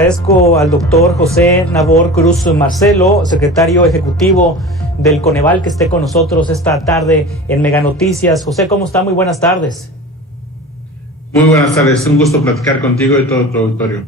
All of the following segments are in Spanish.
Agradezco al doctor José Nabor Cruz Marcelo, secretario ejecutivo del Coneval, que esté con nosotros esta tarde en Mega Noticias. José, ¿cómo está? Muy buenas tardes. Muy buenas tardes, un gusto platicar contigo y todo tu auditorio.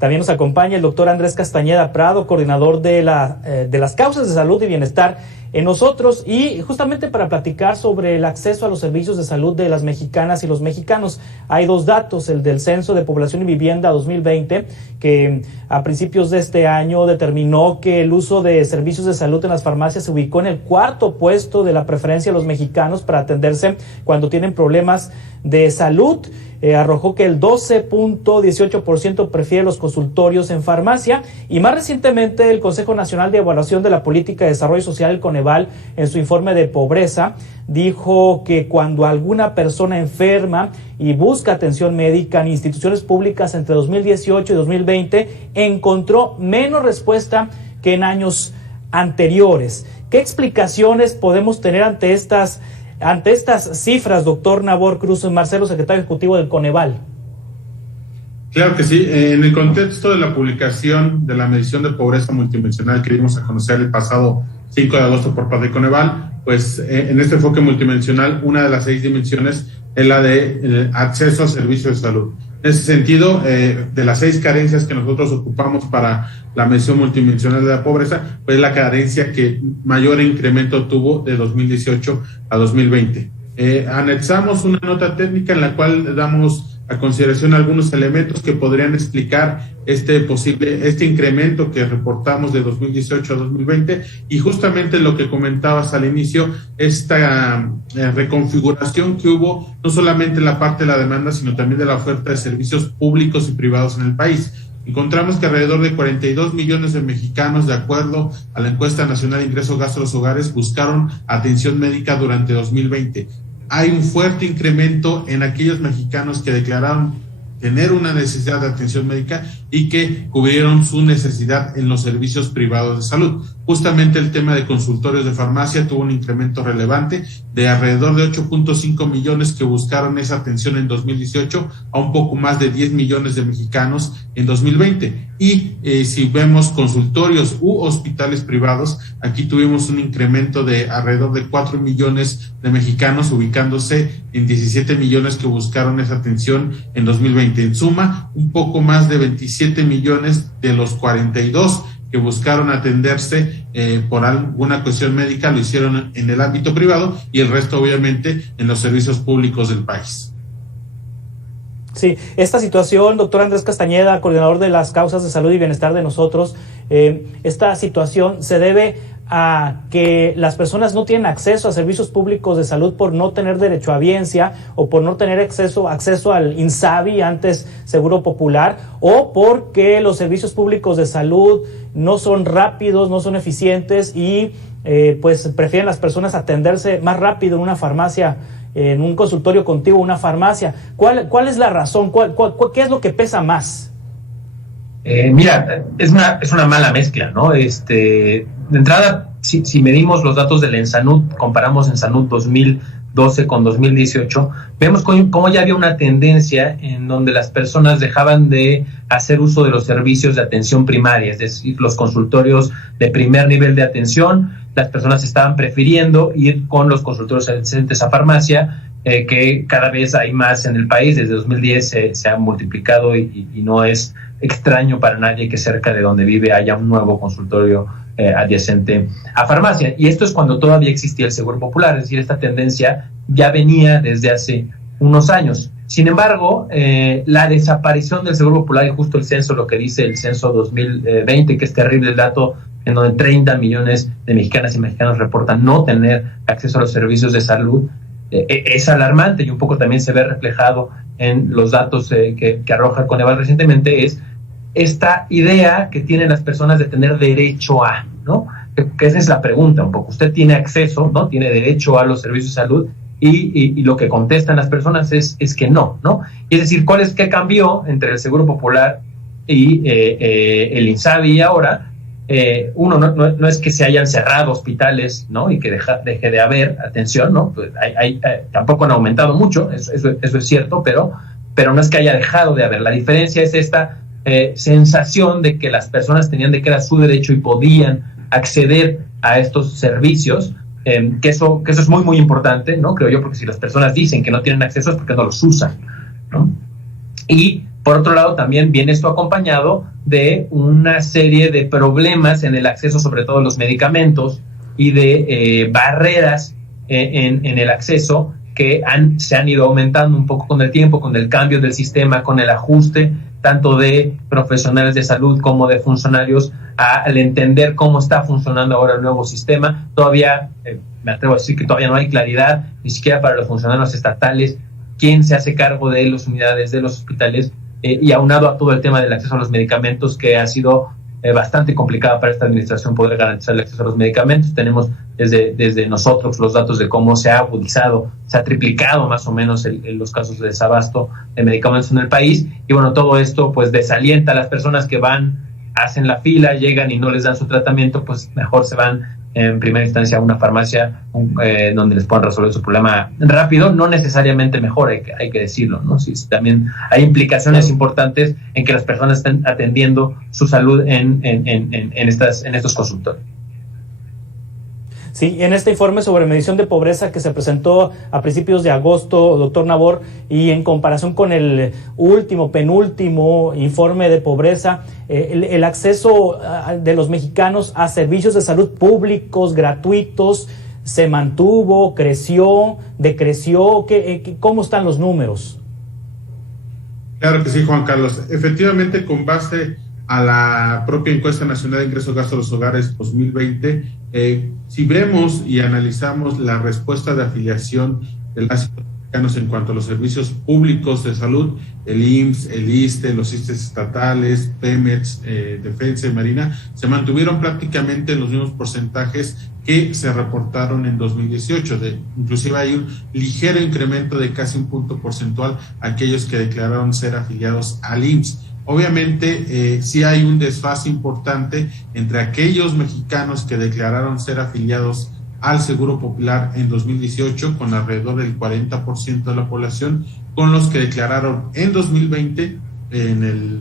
También nos acompaña el doctor Andrés Castañeda Prado, coordinador de las causas de salud y bienestar en nosotros, y justamente para platicar sobre el acceso a los servicios de salud de las mexicanas y los mexicanos. Hay dos datos: el del Censo de Población y Vivienda 2020, que a principios de este año determinó que el uso de servicios de salud en las farmacias se ubicó en el cuarto puesto de la preferencia de los mexicanos para atenderse cuando tienen problemas de salud. Arrojó que el 12.18% prefiere los consultorios en farmacia, y más recientemente el Consejo Nacional de Evaluación de la Política de Desarrollo Social, el Coneval, en su informe de pobreza, dijo que cuando alguna persona enferma y busca atención médica en instituciones públicas entre 2018 y 2020, encontró menos respuesta que en años anteriores. ¿Qué explicaciones podemos tener ante estas cifras, doctor Nabor Cruz Marcelo, secretario ejecutivo del Coneval? Claro que sí. En el contexto de la publicación de la medición de pobreza multidimensional que dimos a conocer el pasado 5 de agosto por parte de Coneval, pues en este enfoque multidimensional, una de las 6 dimensiones es la de acceso a servicios de salud. En ese sentido, de las 6 carencias que nosotros ocupamos para la medición multidimensional de la pobreza, pues la carencia que mayor incremento tuvo de 2018 a 2020. Anexamos una nota técnica en la cual damos a consideración algunos elementos que podrían explicar este incremento que reportamos de 2018 a 2020, y justamente lo que comentabas al inicio, esta reconfiguración que hubo no solamente en la parte de la demanda, sino también de la oferta de servicios públicos y privados en el país. Encontramos que alrededor de 42 millones de mexicanos, de acuerdo a la encuesta nacional de ingresos gastos de los hogares, buscaron atención médica durante 2020. Hay un fuerte incremento en aquellos mexicanos que declararon tener una necesidad de atención médica y que cubrieron su necesidad en los servicios privados de salud. Justamente el tema de consultorios de farmacia tuvo un incremento relevante de alrededor de 8.5 millones que buscaron esa atención en 2018 a un poco más de 10 millones de mexicanos en 2020. Y si vemos consultorios u hospitales privados, aquí tuvimos un incremento de alrededor de 4 millones de mexicanos, ubicándose en 17 millones que buscaron esa atención en 2020. En suma, un poco más de 27 millones de los 42 que buscaron atenderse por alguna cuestión médica lo hicieron en el ámbito privado, y el resto obviamente en los servicios públicos del país. Sí, esta situación, doctor Andrés Castañeda, coordinador de las causas de salud y bienestar de nosotros, esta situación se debe a que las personas no tienen acceso a servicios públicos de salud por no tener derechohabiencia o por no tener acceso al INSABI, antes Seguro Popular, o porque los servicios públicos de salud no son rápidos, no son eficientes, y pues prefieren las personas atenderse más rápido en una farmacia, en un consultorio contiguo, una farmacia. ¿Cuál es la razón? ¿Qué es lo que pesa más? Mira, es una mala mezcla, ¿no? De entrada, si medimos los datos del ENSANUD, comparamos ENSANUD 2012 con 2018, vemos cómo ya había una tendencia en donde las personas dejaban de hacer uso de los servicios de atención primaria, es decir, los consultorios de primer nivel de atención. Las personas estaban prefiriendo ir con los consultorios adyacentes a farmacia, que cada vez hay más en el país. Desde 2010 se ha multiplicado y no es extraño para nadie que cerca de donde vive haya un nuevo consultorio adyacente a farmacia. Y esto es cuando todavía existía el Seguro Popular, es decir, esta tendencia ya venía desde hace unos años. Sin embargo, la desaparición del Seguro Popular, y justo el censo, lo que dice el censo 2020, que es terrible el dato, en donde 30 millones de mexicanas y mexicanos reportan no tener acceso a los servicios de salud, es alarmante, y un poco también se ve reflejado en los datos que arroja el Coneval recientemente, es esta idea que tienen las personas de tener derecho a, ¿no? Que esa es la pregunta un poco. Usted tiene acceso, ¿no? Tiene derecho a los servicios de salud, y lo que contestan las personas es que no, ¿no? Y es decir, ¿qué cambió entre el Seguro Popular y el INSABI ahora? Uno, no es que se hayan cerrado hospitales, ¿no? Y que deje de haber atención, ¿no? Pues tampoco han aumentado mucho, eso es cierto, pero no es que haya dejado de haber. La diferencia es esta sensación de que las personas tenían de que era su derecho y podían acceder a estos servicios, que eso es muy, muy importante, ¿no? Creo yo, porque si las personas dicen que no tienen acceso es porque no los usan, ¿no? Y por otro lado, también viene esto acompañado de una serie de problemas en el acceso, sobre todo a los medicamentos, y de barreras en el acceso que se han ido aumentando un poco con el tiempo, con el cambio del sistema, con el ajuste tanto de profesionales de salud como de funcionarios al entender cómo está funcionando ahora el nuevo sistema. Todavía, me atrevo a decir que todavía no hay claridad, ni siquiera para los funcionarios estatales, quién se hace cargo de las unidades, de los hospitales, y aunado a todo el tema del acceso a los medicamentos, que ha sido bastante complicado para esta administración poder garantizar el acceso a los medicamentos. Tenemos desde nosotros los datos de cómo se ha agudizado, se ha triplicado más o menos los casos de desabasto de medicamentos en el país, y bueno, todo esto pues desalienta a las personas que van, hacen la fila, llegan y no les dan su tratamiento, pues mejor se van en primera instancia a una farmacia donde les puedan resolver su problema rápido, no necesariamente mejor, hay que decirlo, ¿no? Sí, también hay implicaciones importantes en que las personas estén atendiendo su salud en estos consultorios. Sí, en este informe sobre medición de pobreza que se presentó a principios de agosto, doctor Nabor, y en comparación con el penúltimo informe de pobreza, el acceso de los mexicanos a servicios de salud públicos, gratuitos, ¿se mantuvo, creció, decreció? ¿Cómo están los números? Claro que sí, Juan Carlos. Efectivamente, con base a la propia encuesta nacional de ingresos-gastos de los hogares 2020, si vemos y analizamos la respuesta de afiliación de las mexicanos en cuanto a los servicios públicos de salud, el IMSS, el ISSSTE, los ISSSTEs estatales, Pemex, Defensa y Marina, se mantuvieron prácticamente en los mismos porcentajes que se reportaron en 2018. Inclusive hay un ligero incremento de casi un punto porcentual a aquellos que declararon ser afiliados al IMSS. Obviamente, sí hay un desfase importante entre aquellos mexicanos que declararon ser afiliados al Seguro Popular en 2018, con alrededor del 40% de la población, con los que declararon en 2020,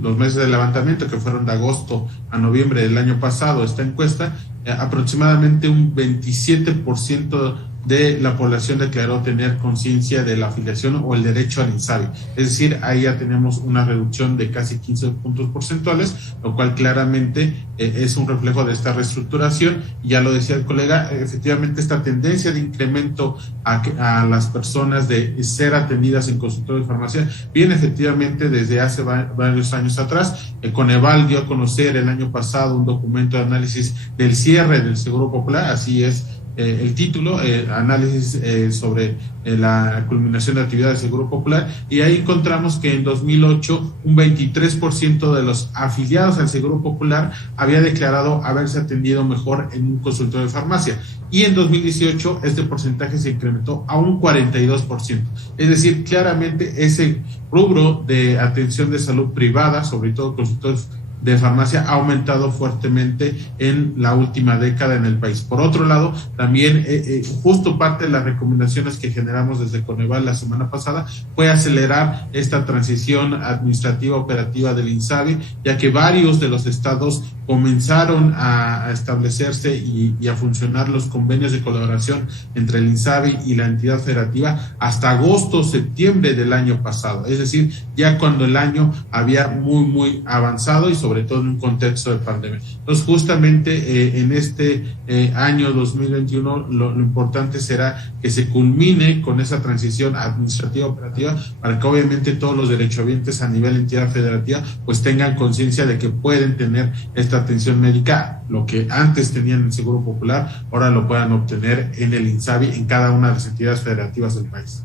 los meses de levantamiento, que fueron de agosto a noviembre del año pasado, esta encuesta, aproximadamente un 27% de la población declaró tener conciencia de la afiliación o el derecho al INSABI. Es decir, ahí ya tenemos una reducción de casi 15 puntos porcentuales, lo cual claramente es un reflejo de esta reestructuración. Ya lo decía el colega, efectivamente esta tendencia de incremento a las personas de ser atendidas en consultorio de farmacia viene efectivamente desde hace varios años atrás. El Coneval dio a conocer el año pasado un documento de análisis del cierre del Seguro Popular, así es el título, análisis sobre la culminación de actividad del Seguro Popular, y ahí encontramos que en 2008 un 23% de los afiliados al Seguro Popular había declarado haberse atendido mejor en un consultorio de farmacia, y en 2018 este porcentaje se incrementó a un 42%. Es decir, claramente ese rubro de atención de salud privada, sobre todo consultorios de farmacia, ha aumentado fuertemente en la última década en el país. Por otro lado, también justo parte de las recomendaciones que generamos desde Coneval la semana pasada fue acelerar esta transición administrativa operativa del INSABI, ya que varios de los estados comenzaron a establecerse y a funcionar los convenios de colaboración entre el INSABI y la entidad federativa hasta agosto, septiembre del año pasado. Es decir, ya cuando el año había muy avanzado y sobre todo en un contexto de pandemia. Entonces, justamente en este año 2021, lo importante será que se culmine con esa transición administrativa operativa para que obviamente todos los derechohabientes a nivel entidad federativa pues tengan conciencia de que pueden tener esta atención médica, lo que antes tenían en el Seguro Popular, ahora lo puedan obtener en el INSABI en cada una de las entidades federativas del país.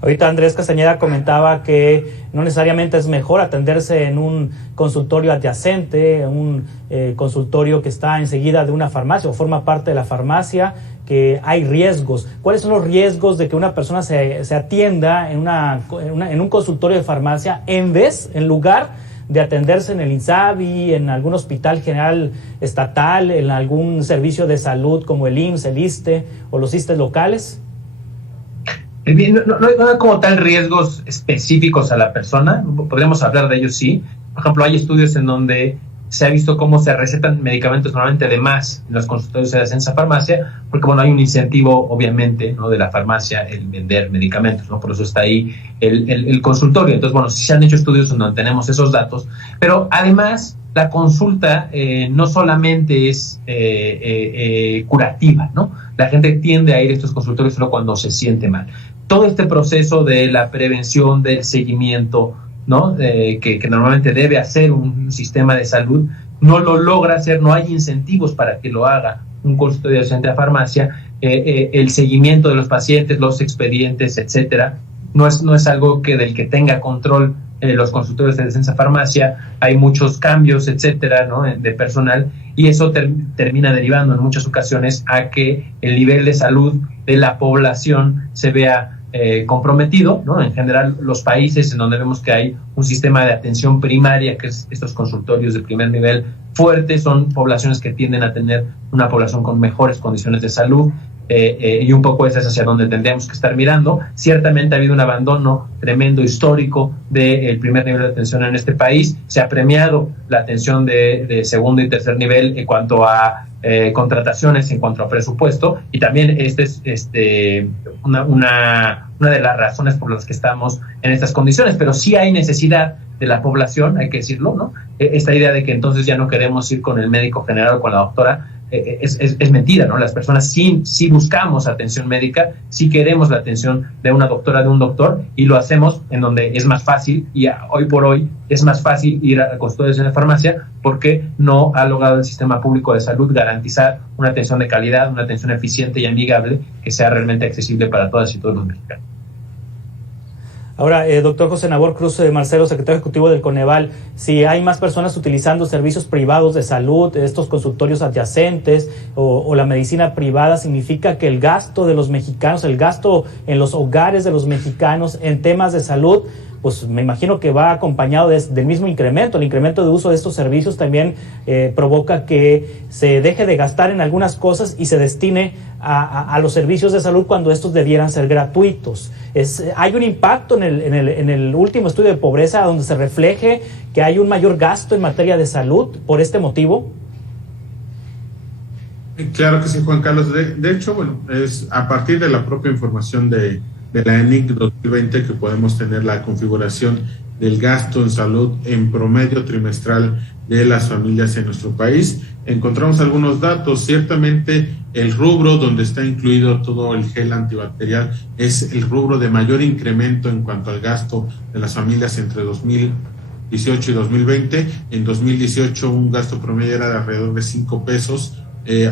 Ahorita Andrés Castañeda comentaba que no necesariamente es mejor atenderse en un consultorio adyacente, un consultorio que está enseguida de una farmacia o forma parte de la farmacia, que hay riesgos. ¿Cuáles son los riesgos de que una persona se atienda en un consultorio de farmacia en lugar de atenderse en el INSABI, en algún hospital general estatal, en algún servicio de salud como el IMSS, el ISSSTE o los ISSSTEs locales? No hay como tal riesgos específicos a la persona, podríamos hablar de ellos, sí. Por ejemplo, hay estudios en donde se ha visto cómo se recetan medicamentos normalmente de más en los consultorios de la Ascensa Farmacia, porque bueno, hay un incentivo, obviamente, ¿no?, de la farmacia el vender medicamentos, ¿no? Por eso está ahí el consultorio. Entonces, bueno, sí se han hecho estudios en donde tenemos esos datos, pero además la consulta no solamente es curativa, ¿no? La gente tiende a ir a estos consultorios solo cuando se siente mal. Todo este proceso de la prevención, del seguimiento, ¿no?, que normalmente debe hacer un sistema de salud, no lo logra hacer, no hay incentivos para que lo haga un consultorio de Ascensa Farmacia. El seguimiento de los pacientes, los expedientes, etcétera, no es algo del que tenga control los consultorios de Ascensa Farmacia. Hay muchos cambios, etcétera, ¿no?, de personal, y eso termina derivando en muchas ocasiones a que el nivel de salud de la población se vea comprometido, ¿no? En general, los países en donde vemos que hay un sistema de atención primaria, que es estos consultorios de primer nivel fuertes, son poblaciones que tienden a tener una población con mejores condiciones de salud, y un poco ese es hacia donde tendríamos que estar mirando. Ciertamente ha habido un abandono tremendo histórico del primer nivel de atención en este país. Se ha premiado la atención de segundo y tercer nivel en cuanto a contrataciones, en cuanto a presupuesto, y también una de las razones por las que estamos en estas condiciones. Pero sí hay necesidad de la población, hay que decirlo, ¿no? Esta idea de que entonces ya no queremos ir con el médico general o con la doctora es mentira, ¿no? Las personas sí buscamos atención médica, sí queremos la atención de una doctora, de un doctor, y lo hacemos en donde es más fácil, y hoy por hoy es más fácil ir a consultorios en la farmacia, porque no ha logrado el sistema público de salud garantizar una atención de calidad, una atención eficiente y amigable que sea realmente accesible para todas y todos los mexicanos. Ahora, doctor José Nabor Cruz Marcelo, secretario ejecutivo del Coneval, si hay más personas utilizando servicios privados de salud, estos consultorios adyacentes o la medicina privada, ¿significa que el gasto de los mexicanos, el gasto en los hogares de los mexicanos en temas de salud, pues me imagino que va acompañado del mismo incremento? El incremento de uso de estos servicios también provoca que se deje de gastar en algunas cosas y se destine a los servicios de salud cuando estos debieran ser gratuitos. Hay un impacto en el último estudio de pobreza donde se refleje que hay un mayor gasto en materia de salud por este motivo. Claro que sí, Juan Carlos. De hecho, bueno, es a partir de la propia información de la ENIC 2020 que podemos tener la configuración del gasto en salud en promedio trimestral de las familias en nuestro país. Encontramos algunos datos. Ciertamente el rubro donde está incluido todo el gel antibacterial es el rubro de mayor incremento en cuanto al gasto de las familias entre 2018 y 2020. En 2018 un gasto promedio era de alrededor de 5 pesos.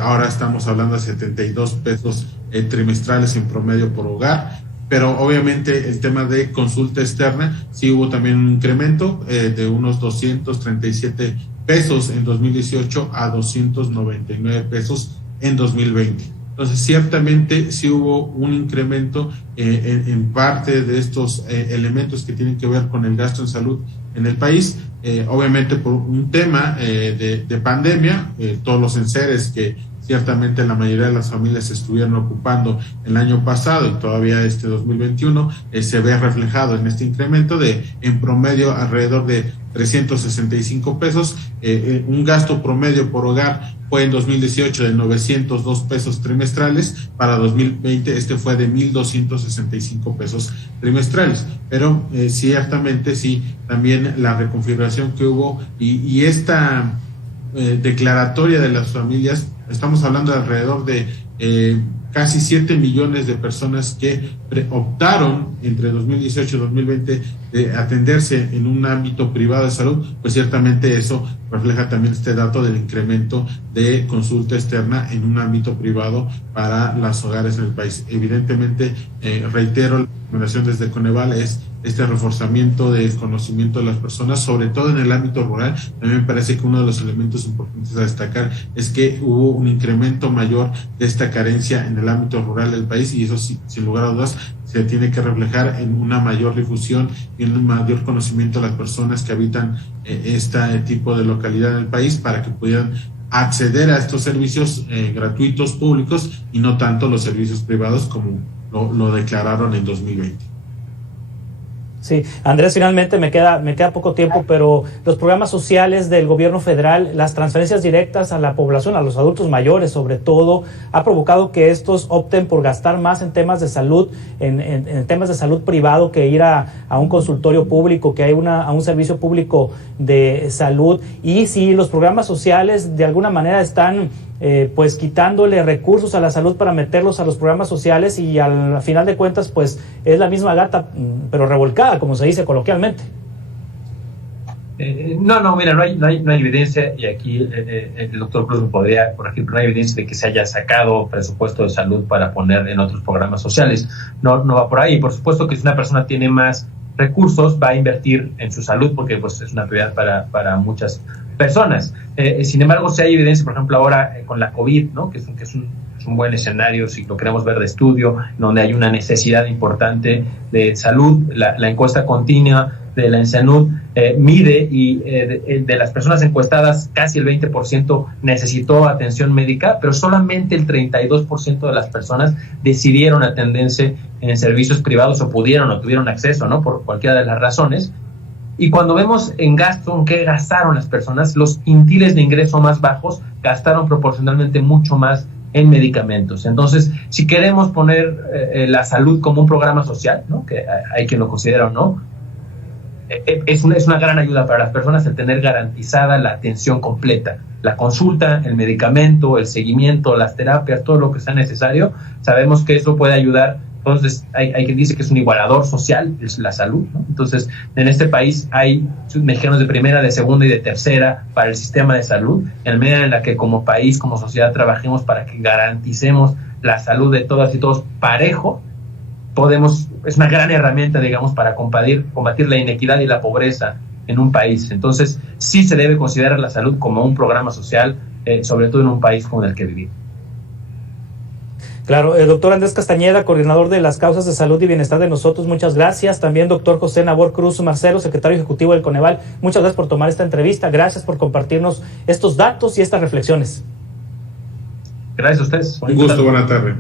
Ahora estamos hablando de 72 pesos trimestrales en promedio por hogar. Pero obviamente el tema de consulta externa, sí hubo también un incremento de unos 237 pesos en 2018 a 299 pesos en 2020. Entonces, ciertamente sí hubo un incremento en parte de estos elementos que tienen que ver con el gasto en salud en el país. Obviamente por un tema de pandemia, todos los enseres que ciertamente la mayoría de las familias estuvieron ocupando el año pasado y todavía este 2021, se ve reflejado en este incremento de en promedio alrededor de 365 pesos. Un gasto promedio por hogar fue en 2018 de 902 pesos trimestrales, para 2020 este fue de 1,265 pesos trimestrales, pero ciertamente sí, también la reconfiguración que hubo y esta declaratoria de las familias. Estamos hablando de alrededor de casi 7 millones de personas que optaron entre 2018 y 2020 de atenderse en un ámbito privado de salud. Pues ciertamente eso refleja también este dato del incremento de consulta externa en un ámbito privado para los hogares en el país. Evidentemente, reitero, la recomendación desde Coneval es este reforzamiento del conocimiento de las personas, sobre todo en el ámbito rural. También me parece que uno de los elementos importantes a destacar es que hubo un incremento mayor de esta carencia en el ámbito rural del país, y eso sin lugar a dudas se tiene que reflejar en una mayor difusión y en un mayor conocimiento de las personas que habitan este tipo de localidad en el país, para que puedan acceder a estos servicios gratuitos públicos y no tanto los servicios privados como lo declararon en 2020. Sí, Andrés, finalmente me queda poco tiempo, pero los programas sociales del gobierno federal, las transferencias directas a la población, a los adultos mayores sobre todo, ha provocado que estos opten por gastar más en temas de salud, en temas de salud privado, que ir a un consultorio público, que hay a un servicio público de salud. Y si los programas sociales de alguna manera están pues quitándole recursos a la salud para meterlos a los programas sociales, y al final de cuentas pues es la misma gata pero revolcada, como se dice coloquialmente. No, mira, no hay evidencia, y aquí el doctor Cruz me podría corregir, pero no hay evidencia de que se haya sacado presupuesto de salud para poner en otros programas sociales. No va por ahí. Por supuesto que si una persona tiene más recursos, va a invertir en su salud, porque pues es una prioridad para muchas personas. Sin embargo, si hay evidencia, por ejemplo, ahora con la COVID, ¿no? que es un buen escenario, si lo queremos ver de estudio, donde hay una necesidad importante de salud. La encuesta continua de la ENSANUD mide, y de las personas encuestadas, casi el 20% necesitó atención médica, pero solamente el 32% de las personas decidieron atenderse en servicios privados, o pudieron o tuvieron acceso, ¿no? Por cualquiera de las razones. Y cuando vemos en qué gastaron las personas, los quintiles de ingreso más bajos gastaron proporcionalmente mucho más en medicamentos. Entonces, si queremos poner la salud como un programa social, ¿no? Que hay quien lo considera o no, es una gran ayuda para las personas el tener garantizada la atención completa, la consulta, el medicamento, el seguimiento, las terapias, todo lo que sea necesario. Sabemos que eso puede ayudar. Entonces, hay quien dice que es un igualador social, es la salud, ¿no? Entonces, en este país hay mexicanos de primera, de segunda y de tercera para el sistema de salud, en la medida en la que como país, como sociedad, trabajemos para que garanticemos la salud de todas y todos parejo, es una gran herramienta, digamos, para combatir la inequidad y la pobreza en un país. Entonces, sí se debe considerar la salud como un programa social, sobre todo en un país como el que vivimos. Claro, el doctor Andrés Castañeda, coordinador de las causas de salud y bienestar de nosotros, muchas gracias. También doctor José Nabor Cruz Marcelo, secretario ejecutivo del Coneval, muchas gracias por tomar esta entrevista, gracias por compartirnos estos datos y estas reflexiones. Gracias a ustedes. Un gusto, buena tarde.